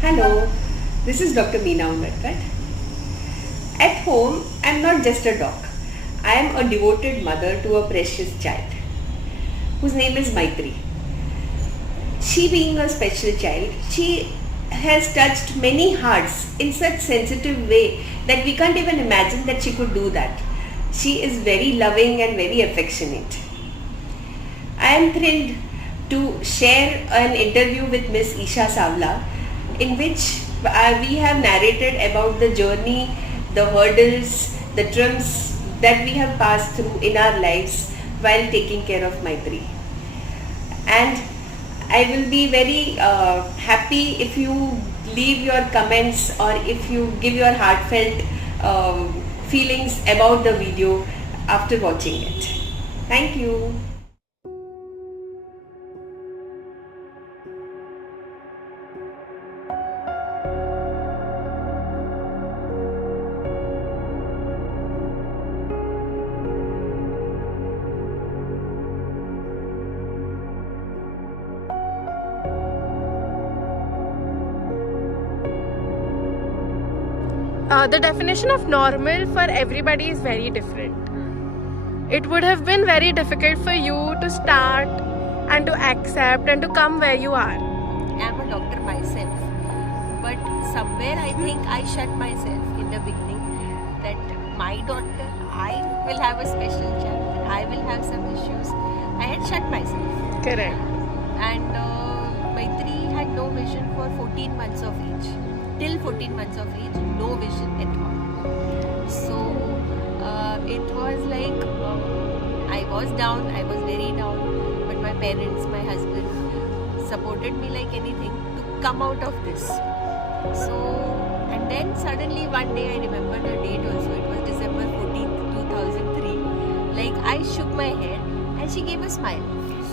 Hello, this is Dr. Meena Ungadkar. At home, I am not just a dog. I am a devoted mother to a precious child whose name is Maitri. She being a special child, she has touched many hearts in such sensitive way that we can't even imagine that she could do that. She is very loving and very affectionate. I am thrilled to share an interview with Miss Isha Savla in which we have narrated about the journey, the hurdles, the triumphs that we have passed through in our lives while taking care of Maitri. And I will be very happy if you leave your comments or if you give your heartfelt feelings about the video after watching it. Thank you. The definition of normal for everybody is very different. It would have been very difficult for you to start and to accept and to come where you are. I'm a doctor myself, but somewhere I think I shut myself in the beginning that my daughter, I will have a special child and I will have some issues. I had shut myself. Correct. And Maitri had no vision for 14 months of age. Till 14 months of age, no vision at all. So it was like I was down, I was very down, but my parents, my husband supported me like anything to come out of this. So, and then suddenly one day I remember the date also, it was December 14th, 2003. Like I shook my head and she gave a smile.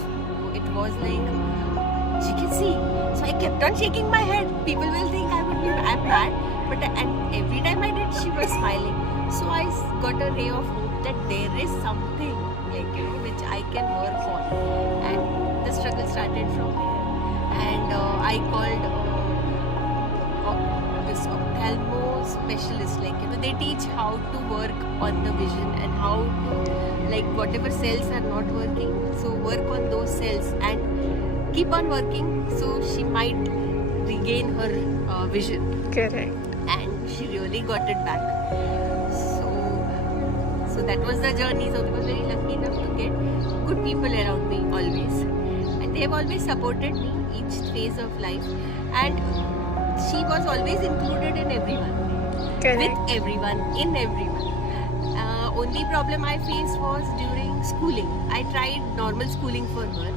So it was like, she can see. So I kept on shaking my head. People will think I'm mad, but and every time I did, she was smiling. So I got a ray of hope that there is something which I can work on, and the struggle started from there. And I called this ophthalmo specialist. They teach how to work on the vision and how to whatever cells are not working, so work on those cells and keep on working. So she might regain her vision. Correct. And she really got it back. So that was the journey. So I was very lucky enough to get good people around me always. And they have always supported me each phase of life. And she was always included in everyone. Correct. With everyone, in everyone. Only problem I faced was during schooling. I tried normal schooling for her.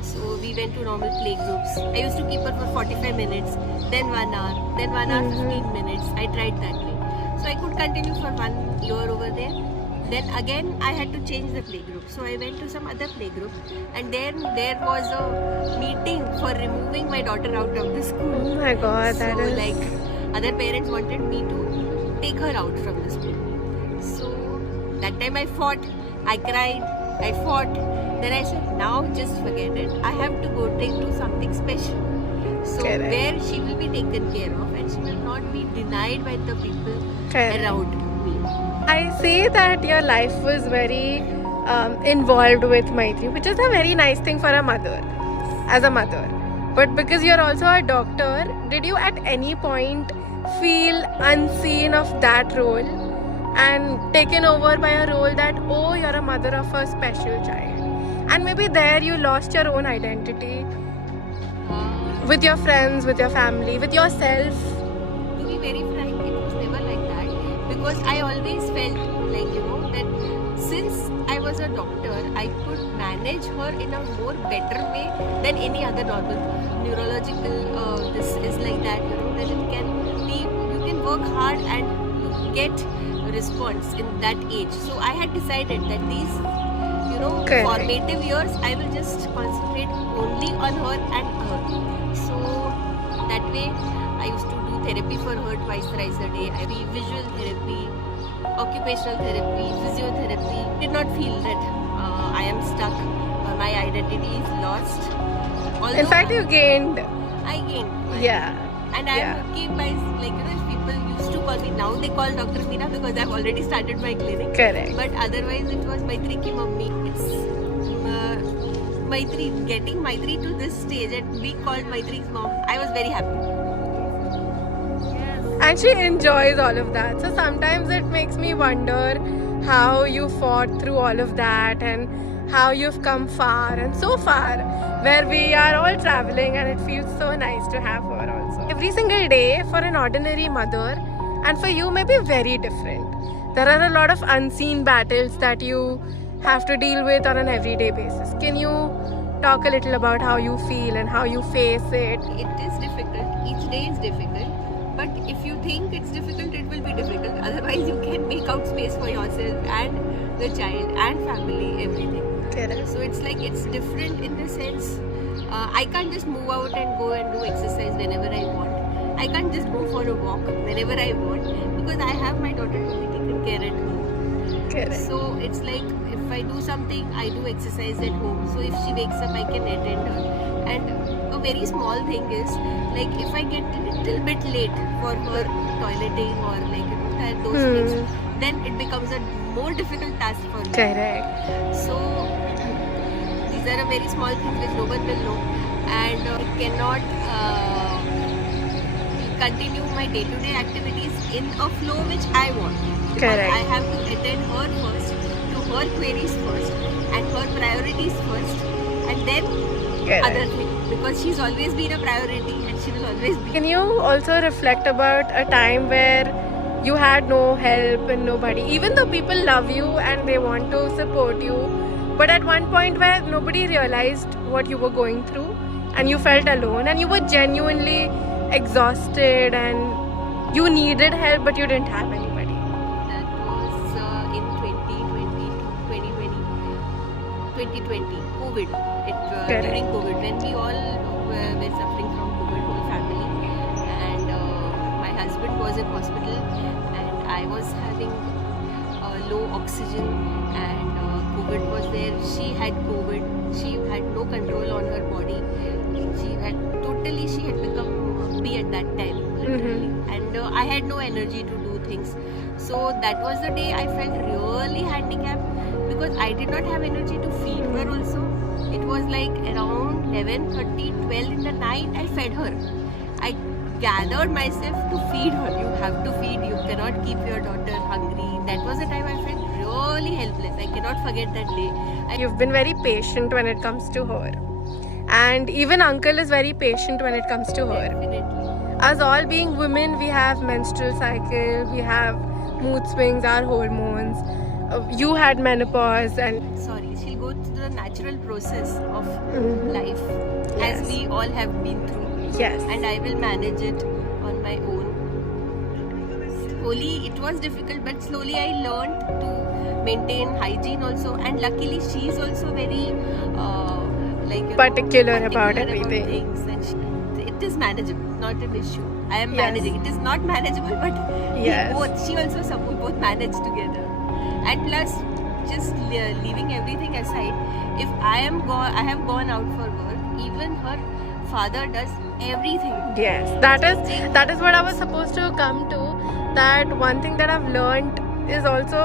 So we went to normal play groups. I used to keep her for 45 minutes, then 1 hour, then 1 hour 15 minutes. I tried that way. So I could continue for 1 year over there. Then again I had to change the play group. So I went to some other play group, and then there was a meeting for removing my daughter out of the school. Oh my God, that so is... other parents wanted me to take her out from the school. So that time I fought, I cried, I fought. Then I said, now just forget it. I have to go do something special. So Correct. where she will be taken care of and she will not be denied by the people Correct. around me. I say that your life was very involved with Maitri, which is a very nice thing for a mother, as a mother. But because you're also a doctor, did you at any point feel unseen of that role and taken over by a role that, oh, you're a mother of a special child? And maybe there you lost your own identity with your friends, with your family, with yourself. To be very frank, it was never like that, because I always felt that since I was a doctor, I could manage her in a more better way than any other normal neurological. This is like that, that it can be, you can work hard and get response in that age. So I had decided that these Correct. formative years I will just concentrate only on her and her. So that way I used to do therapy for her thrice a day. I do visual therapy, occupational therapy, physiotherapy. Did not feel that I am stuck, my identity is lost. Although In fact, you gained. I gained. Yeah. And I'm okay by, like, if people used to call me, now they call Dr. Meena because I've already started my clinic. Correct. But otherwise it was Maitri ki mummy. It's Maitri, getting Maitri to this stage and being called Maitri's mom, I was very happy. And she enjoys all of that. So sometimes it makes me wonder how you fought through all of that and how you've come far and so far, where we are all traveling, and it feels so nice to have her also. Every single day for an ordinary mother and for you may be very different. There are a lot of unseen battles that you have to deal with on an everyday basis. Can you talk a little about how you feel and how you face it? It is difficult. Each day is difficult. But if you think it's difficult, it will be difficult. Otherwise, you can make out space for yourself and the child and family, everything. Correct. So it's like, it's different in the sense, I can't just move out and go and do exercise whenever I want. I can't just go for a walk whenever I want because I have my daughter to be taken care at home. Correct. So it's like, if I do something, I do exercise at home. So if she wakes up, I can attend her. And a very small thing is, like, if I get a little bit late for her toileting or like, those things, then it becomes a more difficult task for me. Correct. So these are a very small things which no one will know, and I cannot continue my day-to-day activities in a flow which I want. Because Correct. I have to attend her first, to her queries first, and her priorities first, and then Correct. other things. Because she's always been a priority, and she will always be. Can you also reflect about a time where you had no help and nobody, even though people love you and they want to support you, but at one point where nobody realized what you were going through and you felt alone and you were genuinely exhausted and you needed help but you didn't have anybody? That was in 2020, COVID. Correct. During COVID, when we all were suffering from COVID, whole family, and my husband was in hospital, and I was having low oxygen, and COVID was there. She had COVID. She had no control on her body. She had become B at that time, literally, and I had no energy to do things. So that was the day I felt really handicapped because I did not have energy to feed her also. It was like around 11:30, 12 in the night, I fed her. I gathered myself to feed her. You have to feed, you cannot keep your daughter hungry. That was the time I felt really helpless. I cannot forget that day. You've been very patient when it comes to her, and even uncle is very patient when it comes to her. Definitely. As all being women, we have menstrual cycle, we have mood swings, our hormones. You had menopause, and Sorry, she'll go through the natural process of life Yes. as we all have been through. yes, And I will manage it on my own. Slowly, it was difficult, but slowly I learned to maintain hygiene also. And luckily, she's also very Particular about everything. things, and it is manageable, not an issue. I am Yes. managing. It is not manageable, but Yes. she also both manage together. And plus, just leaving everything aside, if I have gone out for work, even her father does everything. yes, that is what I was supposed to come to. That one thing that I've learned is also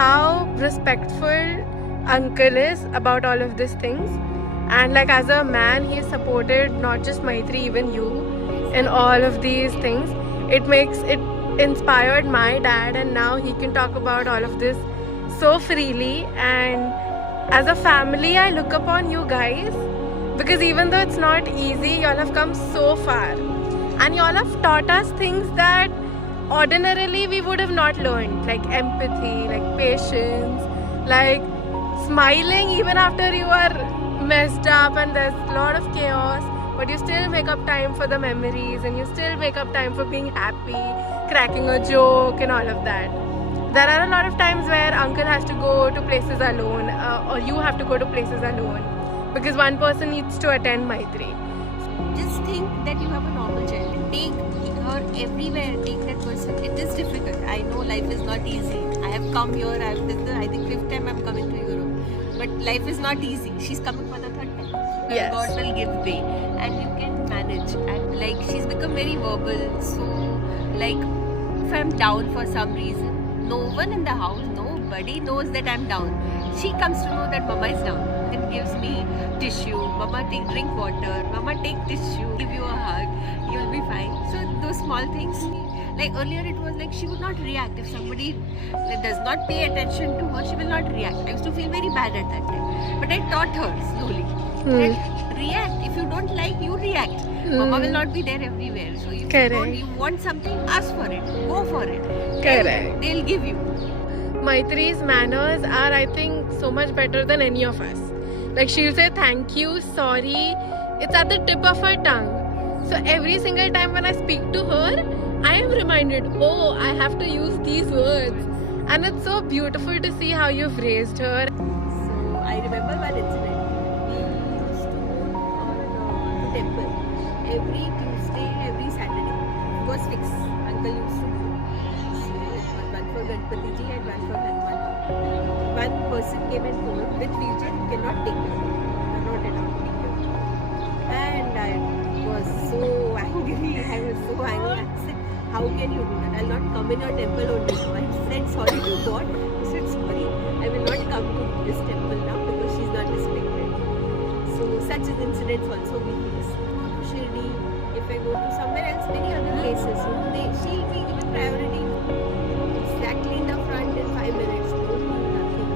how respectful uncle is about all of these things, and like as a man, he supported not just Maitri, even you, in all of these things. It inspired my dad, and now he can talk about all of this so freely. And as a family, I look upon you guys, because even though it's not easy, y'all have come so far, and y'all have taught us things that ordinarily we would have not learned, like empathy, like patience, like smiling even after you are messed up and there's a lot of chaos, but you still make up time for the memories, and you still make up time for being happy, cracking a joke and all of that. There are a lot of times where uncle has to go to places alone, or you have to go to places alone, because one person needs to attend Maitri. Just think that you have a normal child and take her everywhere, take that person. It is difficult. I know life is not easy. I have come here, this is I think 5th time I'm coming to Europe. But life is not easy. She's coming for the 3rd time. Yes. God will give way, and you can manage. And like she's become very verbal, so like if I'm down for some reason, no one in the house, nobody knows that I'm down. She comes to know that Mama is down and gives me tissue. Mama, drink water. Mama, take tissue. Give you a hug. You'll be fine. So those small things. Like earlier, it was like she would not react. If somebody does not pay attention to her, she will not react. I used to feel very bad at that time. But I taught her slowly that react. If you don't like, you react. Mama will not be there everywhere. So if you want something, ask for it. Go for it. Correct. They'll give you. Maitri's manners are, I think, so much better than any of us. Like she'll say thank you, sorry. It's at the tip of her tongue. So every single time when I speak to her, I am reminded, oh, I have to use these words. And it's so beautiful to see how you've raised her. So I remember one incident. We used to go on the temple every Tuesday, every Saturday. It was fixed. Uncle used to go. So one for Ganpati ji and one for Hanuman. One person came and told, with wheelchair you cannot take you. I'm not allowed to take you. And I was so angry. I said, how can you do that? I'll not come in your temple only. I said sorry to God. I said sorry. I will not come to this temple now because she's not respected. So such incidents also we face. To Shirdi, if I go to somewhere else, many other places, she'll be given priority. Exactly in the front in 5 minutes. Don't do nothing.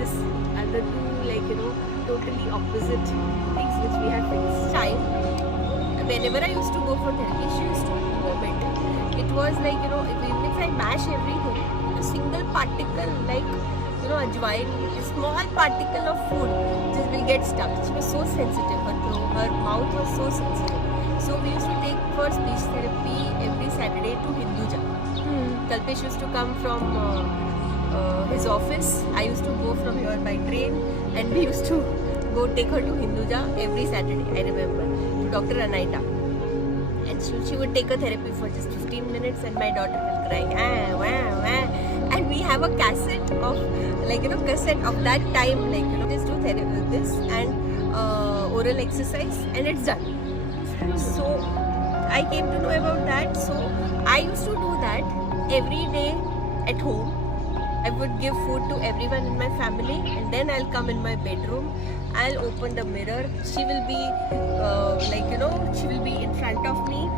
This other two, totally opposite things which we have faced. Time. Whenever I used to go for therapy, she used to vomit. It was like, even if I mash everything, a single particle like, ajwain, a small particle of food just will get stuck. She was so sensitive. Her mouth was so sensitive. So we used to take for speech therapy every Saturday to Hinduja. Kalpesh used to come from his office. I used to go from here by train, and we used to go take her to Hinduja every Saturday, I remember, to Dr. Anaita. And she would take a therapy for just 15 minutes and my daughter will cry. And we have a cassette of, cassette of that time, just do therapy with this and oral exercise and it's done. So I came to know about that. So I used to do that every day at home. I would give food to everyone in my family and then I'll come in my bedroom. I'll open the mirror. She will be she will be in front of me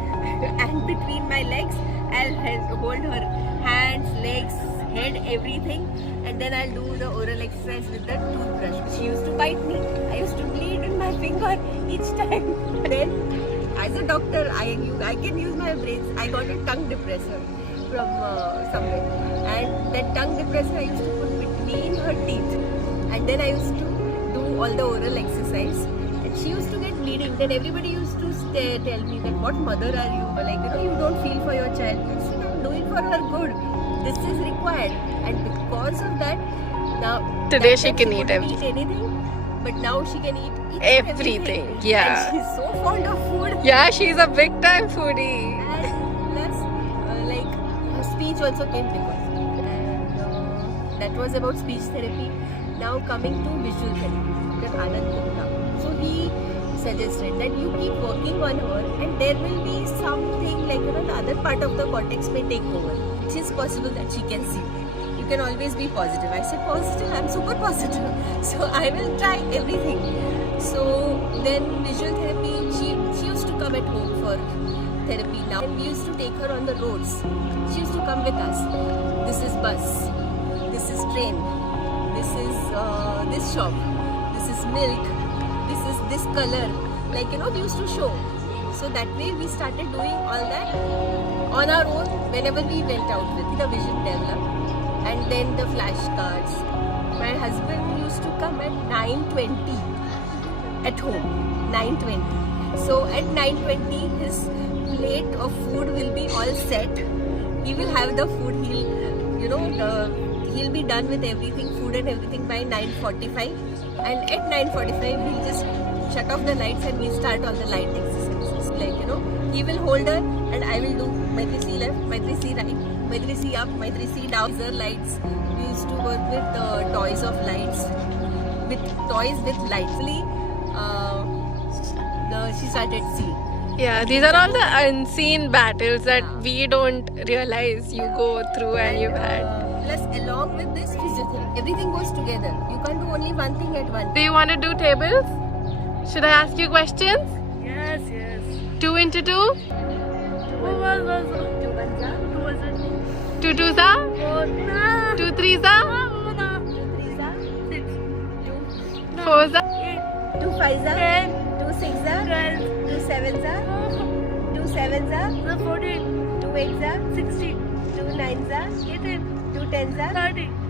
and between my legs I'll hold her hands, legs, head, everything, and then I'll do the oral exercise with the toothbrush. She used to bite me. I used to bleed in my finger each time. Then as a doctor, I can use my brains. I got a tongue depressor from somewhere, and that tongue depressor I used to put between her teeth, and then I used to do all the oral exercise, and she used to get bleeding. Then everybody used to tell me that what mother are you? You don't feel for your child. I said, I'm doing for her good. This is required, and because of that, now today she can eat anything, but now she can eat everything. Yeah. And she's so fond of food. Yeah, she's a big time foodie. And plus, her speech also came because, and that was about speech therapy. Now coming to visual therapy, Dr. Anand Gupta. So he suggested that you keep working on her, and there will be something the other part of the cortex may take over. It is possible that she can see. You can always be positive. I said positive, I'm super positive. So I will try everything. So then visual therapy, she used to come at home for therapy now. And we used to take her on the roads. She used to come with us. This is bus. This is train. This is this shop. This is milk. This is this color. We used to show. So that way we started doing all that on our own whenever we went out with the vision developed. And then the flashcards. My husband used to come at 9:20 at home. 9:20. So at 9:20 his plate of food will be all set. He will have the food. He'll be done with everything, food and everything by 9:45. And at 9:45 we'll just shut off the lights and we'll start all the light exercises. He will hold her and I will do Maitri C left, Maitri C right, Maitri C up, Maitri C down. Laser lights. We used to work with toys of lights, with toys with lights. she started seeing. Yeah, these are all the unseen battles that we don't realize you go through and you've had. Plus, along with this physiotherapy, everything goes together. You can't do only one thing at one time. Do you want to do tables? Should I ask you questions? Yes. 2 into 2? 2 was 2 twos are? 2 threes are? 4s are? 2 5s are, 2 6s are, 2 7s are, 2 7s are, 2 8s are, 2 9s are, 2 10s are, 30.